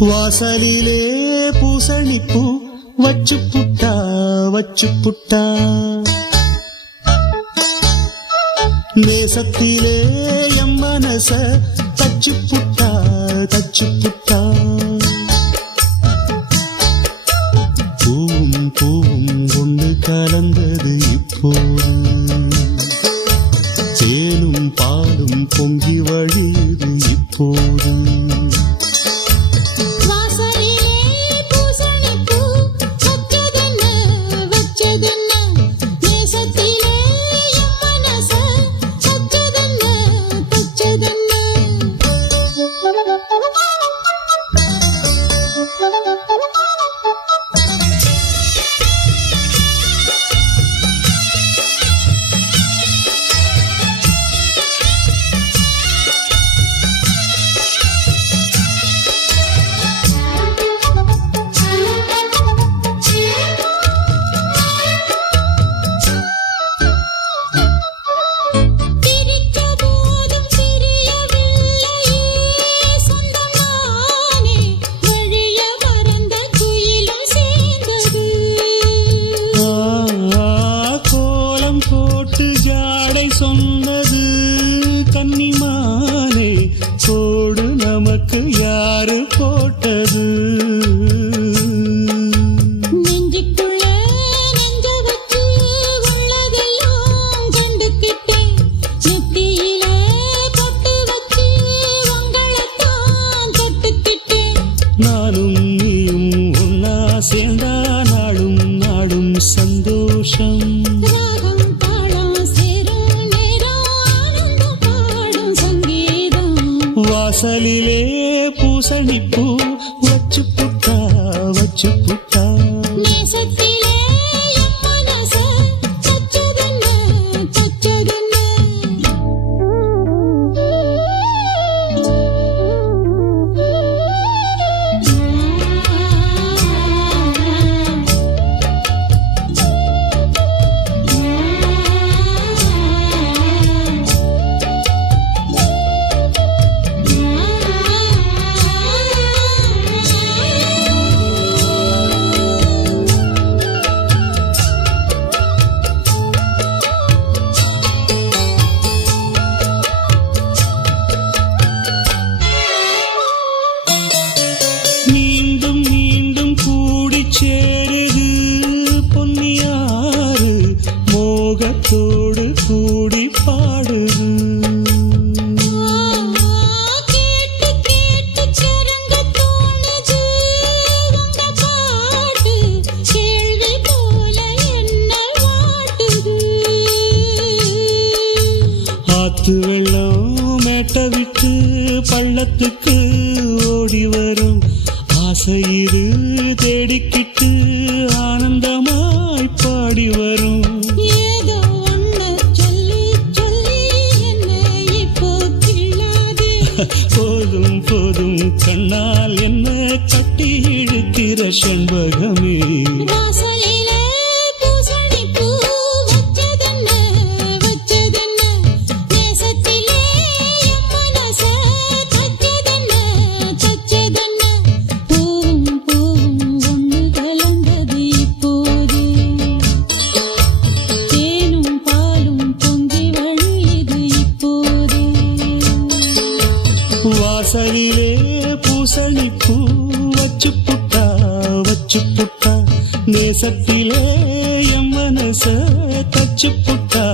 வாசலிலே பூசணிப்பூ வச்சு புட்டா நேசத்திலே எம் மனச தச்சு புட்டா பூவும் கொண்டு கலந்தது இப்போது தேனும் பாலும் பொங்கி வழியுது இப்போது சொன்னது கன்னிமானே கோடு நமக்கு யாரு போட்டது நெஞ்சுக்குள்ள நெஞ்ச வச்சு உள்ளதெல்லாம் கண்டுக்கிட்டேன் நெத்தியில பொட்டு வச்சு உங்களைத்தான் தொட்டுக்கிட்டேன் நானும் நீயும் ஒன்னா சேர்ந்தா நாடும் சந்தோஷம் வாசலிலே பூசணிப்பூ வச்சு புட்டா நேசத்திலே எம் மனச தச்சதென்ன மீண்டும் கூடி சேருது பொன்னியாறு மோகத்தோடு கூடி பாடுது கேட்டு சரங்க தோணுது உங்க பாட்டு கேள்வி போல என்ன வாட்டுது ஆத்து வெள்ளம் மேட்ட விட்டு பள்ளத்துக்கு ஓடி வரும் ஆசையிரு தேடிக்கிட்டு ஆனந்தமாய் பாடி வரும் ஏதோ ஒண்ணு சொல்லி என்ன இப்போ கிள்ளாதே போதும் கண்ணால் என்ன கட்டி இழுக்கிற செண்பகமே வாசலிலே பூசணிப்பூ வச்சதென்ன நேசத்திலே எம் மனச தச்சதென்ன பூவும் ஒண்ணு கலந்தது இப்போது தேனும் பாலும் பொங்கி வழியுது இப்போது வாசலிலே பூசணிப்பூ வச்சு புட்டா நேசத்திலே எம் மனச தச்சு புட்டா